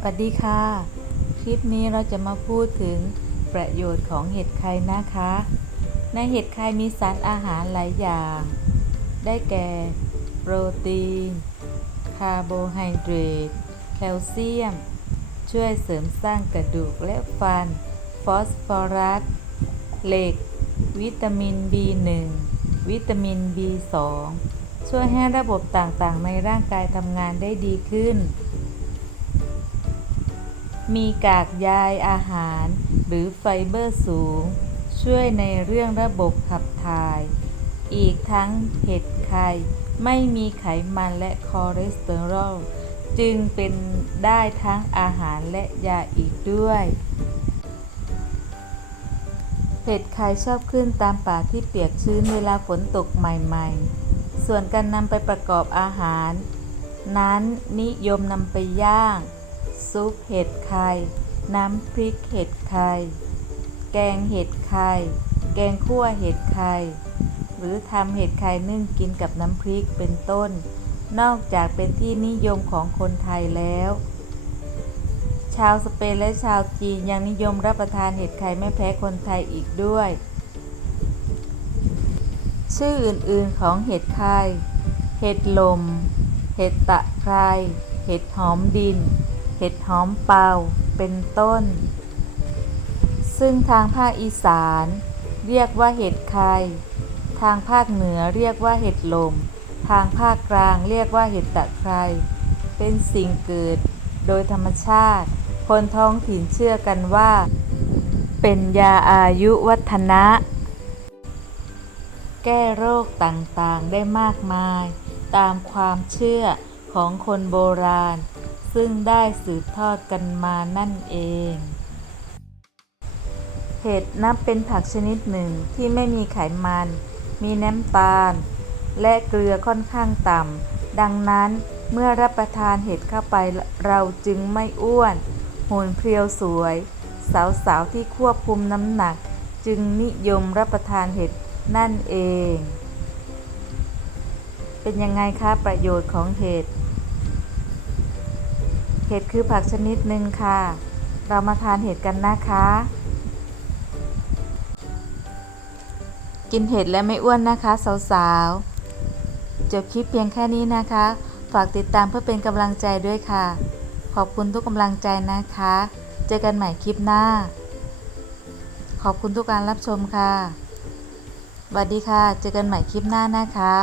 สวัสดีค่ะ คลิปนี้เราจะมาพูดถึงประโยชน์ของเห็ดไข่นะคะ ในเห็ดไข่มีสารอาหารหลายอย่าง ได้แก่ โปรตีน คาร์โบไฮเดรต แคลเซียม ช่วยเสริมสร้างกระดูกและฟัน ฟอสฟอรัส เหล็ก วิตามิน B1 วิตามิน B2 ช่วยให้ระบบต่างๆ ในร่างกายทำงานได้ดีขึ้น มีกากใยอาหาร หรือไฟเบอร์สูง ช่วยในเรื่องระบบขับถ่าย อีกทั้งเห็ดไข่ไม่มีไขมันและคอเลสเตอรอลจึงเป็นได้ทั้งอาหารและยาอีกด้วย เห็ดไข่ชอบขึ้นตามป่าที่เปียกชื้นเวลาฝนตกใหม่ๆ ส่วนการนำไปประกอบอาหาร นั้นนิยมนำไปย่าง ซุปเห็ดไข่ น้ำพริกเห็ดไข่ แกงเห็ดไข่ แกงคั่วเห็ดไข่ หรือทำเห็ดไข่นึ่งกินกับน้ำพริกเป็นต้น นอกจากเป็นที่นิยมของคนไทยแล้ว ชาวสเปนและชาวจีนยังนิยมรับประทานเห็ดไข่ไม่แพ้คนไทยอีกด้วย ชื่ออื่นๆของเห็ดไข่ เห็ดลม เห็ดตะไคร้เห็ดหอมดิน เห็ดหอมเปาเป็นต้น ซึ่งทางภาคอีสาน เรียกว่าเห็ดไข่ทางภาคเหนือเรียกว่าเห็ดลม ทางภาคกลางเรียกว่าเห็ดตะไคร้เป็นสิ่งเกิดโดยธรรมชาติ คนท้องถิ่นเชื่อกันว่า เป็นยาอายุวัฒนะ แก้โรคต่างๆได้มากมาย ตามความเชื่อของคนโบราณ ซึ่งได้สืบทอดกันมานั่นเองเห็ดนับเป็นผักชนิดหนึ่งที่ไม่มีไขมัน มีน้ำตาล และเกลือค่อนข้างต่ำ ดังนั้นเมื่อรับประทานเห็ดเข้าไปเราจึงไม่อ้วนหุ่นเพรียวสวย สาวๆที่ควบคุมน้ำหนัก จึงนิยมรับประทานเห็ดนั่นเอง เป็นยังไงคะประโยชน์ของเห็ด เห็ดคือผักชนิดหนึ่งค่ะ เรามาทานเห็ดกันนะคะ กินเห็ดและไม่อ้วนนะคะสาวๆ จบคลิปเพียงแค่นี้นะคะ ฝากติดตามเพื่อเป็นกำลังใจด้วยค่ะ ขอบคุณทุกกำลังใจนะคะ เจอกันใหม่คลิปหน้า ขอบคุณทุกการรับชมค่ะสวัสดีค่ะ เจอกันใหม่คลิปหน้านะคะ